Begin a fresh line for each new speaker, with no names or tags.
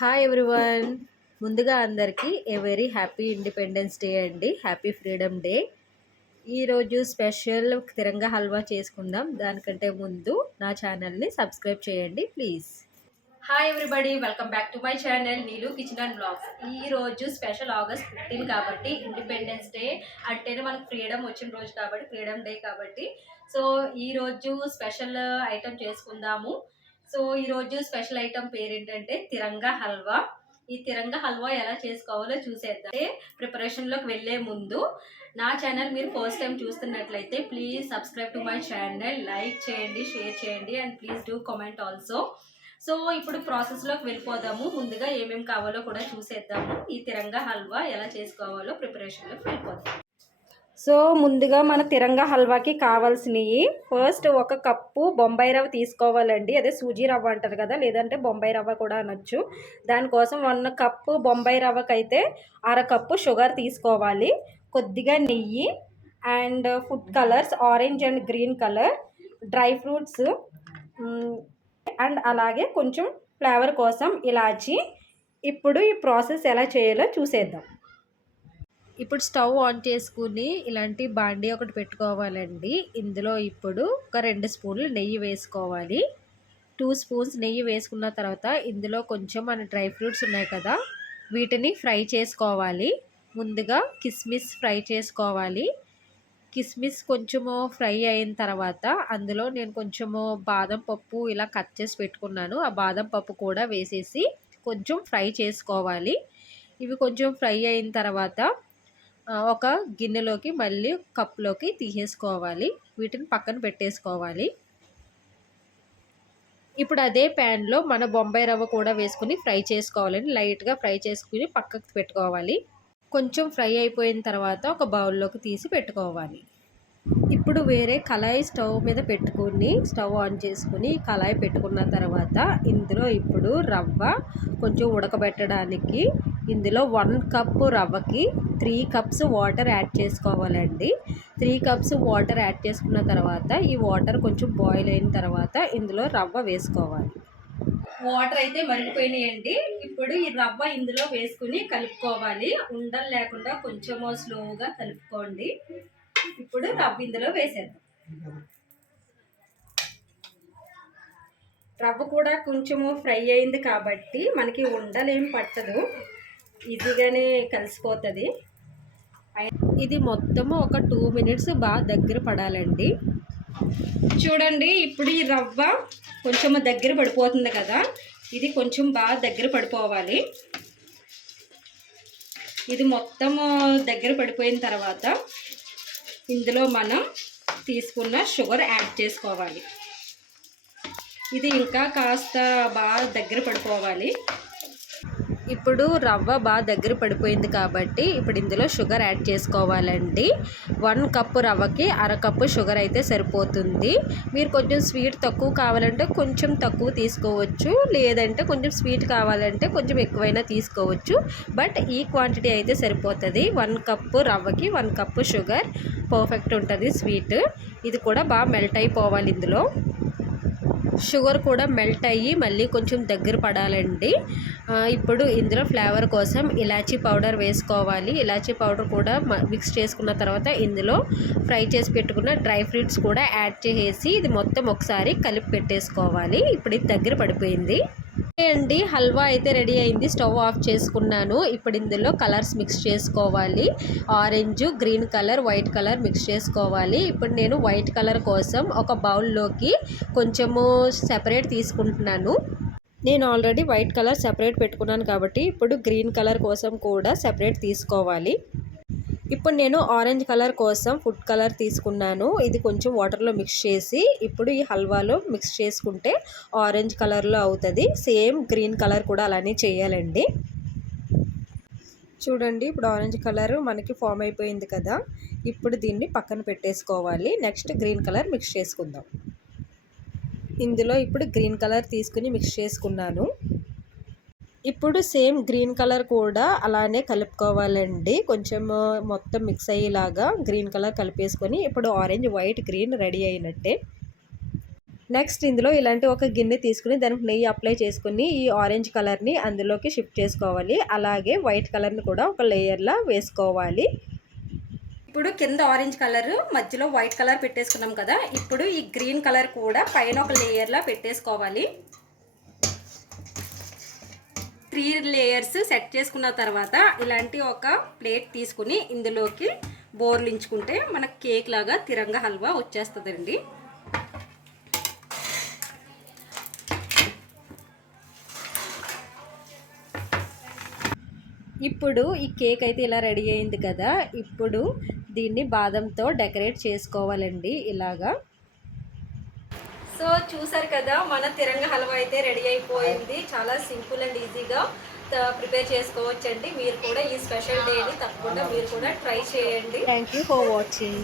Hi everyone ముందుగా అందరికీ a very happy independence day అండి. హ్యాపీ ఫ్రీడమ్ డే ఈరోజు స్పెషల్ తిరంగా హల్వా చేసుకుందాం. దానికంటే ముందు నా ఛానల్ని సబ్స్క్రైబ్ చేయండి please hi everybody welcome back to my channel Neelu kitchen and blogs ఈ రోజు స్పెషల్ ఆగస్ట్ ఫిఫ్టీన్ కాబట్టి ఇండిపెండెన్స్ డే అంటేనే మనకు ఫ్రీడమ్ వచ్చిన రోజు కాబట్టి ఫ్రీడమ్ డే కాబట్టి. సో ఈ రోజు స్పెషల్ ఐటమ్ చేసుకుందాము. సో ఈ రోజు స్పెషల్ ఐటమ్ పేరు ఏంటంటే తిరంగా హల్వా. ఈ తిరంగా హల్వా ఎలా చేసుకోవాలో చూసేద్దాం. ప్రిపరేషన్లోకి వెళ్ళే ముందు నా ఛానల్ మీరు ఫస్ట్ టైం చూస్తున్నట్లయితే please subscribe to my channel like చేయండి షేర్ చేయండి and please do comment also. So ఇప్పుడు ప్రాసెస్లోకి వెళ్ళిపోదాము. ముందుగా ఏమేమి కావాలో కూడా చూసేద్దాము. ఈ తిరంగా హల్వా ఎలా చేసుకోవాలో ప్రిపరేషన్లోకి వెళ్ళిపోదాం. సో ముందుగా మన తిరంగా హల్వాకి కావాల్సినవి. ఫస్ట్ ఒక కప్పు బొంబాయి రవ్వ తీసుకోవాలండి. అదే సూజీ రవ్వ అంటారు కదా లేదంటే బొంబాయి రవ్వ కూడా అనొచ్చు. దానికోసం వన్ కప్పు బొంబాయి రవ్వకైతే అర కప్పు షుగర్ తీసుకోవాలి. కొద్దిగా నెయ్యి and food colours orange and green colour dry fruits and అలాగే కొంచెం ఫ్లేవర్ కోసం ఇలాచి. ఇప్పుడు ఈ ప్రాసెస్ ఎలా చేయాలో చూసేద్దాం. ఇప్పుడు స్టవ్ ఆన్ చేసుకుని ఇలాంటి బాండీ ఒకటి పెట్టుకోవాలండి. ఇందులో ఇప్పుడు ఒక రెండు స్పూన్లు నెయ్యి వేసుకోవాలి. టూ స్పూన్స్ నెయ్యి వేసుకున్న తర్వాత ఇందులో కొంచెం మన డ్రై ఫ్రూట్స్ ఉన్నాయి కదా వీటిని ఫ్రై చేసుకోవాలి. ముందుగా కిస్మిస్ ఫ్రై చేసుకోవాలి. కిస్మిస్ కొంచెము ఫ్రై అయిన తర్వాత అందులో నేను కొంచెము బాదం పప్పు ఇలా కట్ చేసి పెట్టుకున్నాను. ఆ బాదం పప్పు కూడా వేసేసి కొంచెం ఫ్రై చేసుకోవాలి. ఇవి కొంచెం ఫ్రై అయిన తర్వాత ఒక గిన్నెలోకి మళ్ళీ కప్లోకి తీసేసుకోవాలి. వీటిని పక్కన పెట్టేసుకోవాలి. ఇప్పుడు అదే ప్యాన్లో మన బొంబాయి రవ్వ కూడా వేసుకుని ఫ్రై చేసుకోవాలని లైట్గా ఫ్రై చేసుకుని పక్కకు పెట్టుకోవాలి. కొంచెం ఫ్రై అయిపోయిన తర్వాత ఒక బౌల్లోకి తీసి పెట్టుకోవాలి. ఇప్పుడు వేరే కళాయి స్టవ్ మీద పెట్టుకుని స్టవ్ ఆన్ చేసుకుని కళాయి పెట్టుకున్న తర్వాత ఇందులో ఇప్పుడు రవ్వ కొంచెం ఉడకబెట్టడానికి ఇందులో వన్ కప్పు రవ్వకి త్రీ కప్స్ వాటర్ యాడ్ చేసుకోవాలండి. త్రీ కప్స్ వాటర్ యాడ్ చేసుకున్న తర్వాత ఈ వాటర్ కొంచెం బాయిల్ అయిన తర్వాత ఇందులో రవ్వ వేసుకోవాలి. వాటర్ అయితే మరిగిపోయినాయండి. ఇప్పుడు ఈ రవ్వ ఇందులో వేసుకుని కలుపుకోవాలి. ఉండలు లేకుండా కొంచెం స్లోగా కలుపుకోండి. ఇప్పుడు రవ్వ ఇందులో వేసేద్దాం. రవ్వ కూడా కొంచెము ఫ్రై అయింది కాబట్టి మనకి ఉండలేం పట్టదు. ఈజీగానే కలిసిపోతుంది. ఇది మొత్తము ఒక టూ మినిట్స్ బాగా దగ్గర పడాలండి. చూడండి ఇప్పుడు ఈ రవ్వ కొంచెం దగ్గర పడిపోతుంది కదా. ఇది కొంచెం బాగా దగ్గర పడిపోవాలి. ఇది మొత్తం దగ్గర పడిపోయిన తర్వాత ఇందులో మనం తీసుకున్న షుగర్ యాడ్ చేసుకోవాలి. ఇది ఇంకా కాస్త బాగా దగ్గర పడిపోవాలి. ఇప్పుడు రవ్వ బాగా దగ్గర పడిపోయింది కాబట్టి ఇప్పుడు ఇందులో షుగర్ యాడ్ చేసుకోవాలండి. వన్ కప్పు రవ్వకి అర కప్పు షుగర్ అయితే సరిపోతుంది. మీరు కొంచెం స్వీట్ తక్కువ కావాలంటే కొంచెం తక్కువ తీసుకోవచ్చు. లేదంటే కొంచెం స్వీట్ కావాలంటే కొంచెం ఎక్కువైనా తీసుకోవచ్చు. బట్ ఈ క్వాంటిటీ అయితే సరిపోతుంది. వన్ కప్పు రవ్వకి వన్ కప్పు షుగర్. పర్ఫెక్ట్ ఉంటుంది స్వీట్. ఇది కూడా బాగా మెల్ట్ అయిపోవాలి ఇందులో. షుగర్ కూడా మెల్ట్ అయ్యి మళ్ళీ కొంచెం దగ్గర పడాలండి. ఇప్పుడు ఇందులో ఫ్లేవర్ కోసం ఇలాచీ పౌడర్ వేసుకోవాలి. ఇలాచీ పౌడర్ కూడా మిక్స్ చేసుకున్న తర్వాత ఇందులో ఫ్రై చేసి పెట్టుకున్న డ్రై ఫ్రూట్స్ కూడా యాడ్ చేసి ఇది మొత్తం ఒకసారి కలిపి పెట్టేసుకోవాలి. ఇప్పుడు ఇది దగ్గర పడిపోయింది. అండి హల్వా అయితే రెడీ అయింది స్టవ్ ఆఫ్ చేసుకున్నాను. ఇప్పుడు ఇందులో కలర్స్ మిక్స్ చేసుకోవాలి. Orange green colour white colour mix చేసుకోవాలి. ఇప్పుడు నేను వైట్ కలర్ కోసం ఒక బౌల్లోకి కొంచెము సెపరేట్ తీసుకుంటున్నాను. నేను ఆల్రెడీ వైట్ కలర్ సెపరేట్ పెట్టుకున్నాను కాబట్టి ఇప్పుడు గ్రీన్ కలర్ కోసం కూడా సెపరేట్ తీసుకోవాలి. ఇప్పుడు నేను ఆరెంజ్ కలర్ కోసం ఫుడ్ కలర్ తీసుకున్నాను. ఇది కొంచెం వాటర్లో మిక్స్ చేసి ఇప్పుడు ఈ హల్వాలో మిక్స్ చేసుకుంటే ఆరెంజ్ కలర్లో అవుతుంది. సేమ్ గ్రీన్ కలర్ కూడా అలానే చేయాలండి. చూడండి ఇప్పుడు ఆరెంజ్ కలర్ మనకి ఫామ్ అయిపోయింది కదా. ఇప్పుడు దీన్ని పక్కన పెట్టేసుకోవాలి. నెక్స్ట్ గ్రీన్ కలర్ మిక్స్ చేసుకుందాం. ఇందులో ఇప్పుడు గ్రీన్ కలర్ తీసుకుని మిక్స్ చేసుకున్నాను. ఇప్పుడు సేమ్ గ్రీన్ కలర్ కూడా అలానే కలుపుకోవాలండి. కొంచెం మొత్తం మిక్స్ అయ్యేలాగా గ్రీన్ కలర్ కలిపేసుకొని ఇప్పుడు ఆరెంజ్ వైట్ గ్రీన్ రెడీ అయినట్టే. నెక్స్ట్ ఇందులో ఇలాంటి ఒక గిన్నె తీసుకుని దానికి నెయ్యి అప్లై చేసుకుని ఈ ఆరెంజ్ కలర్ని అందులోకి షిఫ్ట్ చేసుకోవాలి. అలాగే వైట్ కలర్ని కూడా ఒక లేయర్లా వేసుకోవాలి. ఇప్పుడు కింద ఆరెంజ్ కలర్ మధ్యలో వైట్ కలర్ పెట్టేసుకున్నాం కదా. ఇప్పుడు ఈ గ్రీన్ కలర్ కూడా పైన ఒక లేయర్లా పెట్టేసుకోవాలి. త్రీ లేయర్స్ సెట్ చేసుకున్న తర్వాత ఇలాంటి ఒక ప్లేట్ తీసుకుని ఇందులోకి బోర్లించుకుంటే మనకు కేక్ లాగా తిరంగ హల్వా వచ్చేస్తుందండి. ఇప్పుడు ఈ కేక్ అయితే ఇలా రెడీ అయింది కదా. ఇప్పుడు దీన్ని బాదంతో డెకరేట్ చేసుకోవాలండి ఇలాగా. సో చూసారు కదా మన తిరంగ హల్వా అయితే రెడీ అయిపోయింది. చాలా సింపుల్ అండ్ ఈజీగా ప్రిపేర్ చేసుకోవచ్చండి. మీరు కూడా ఈ స్పెషల్ డేని తప్పకుండా మీరు కూడా ట్రై చేయండి.
Thank you for watching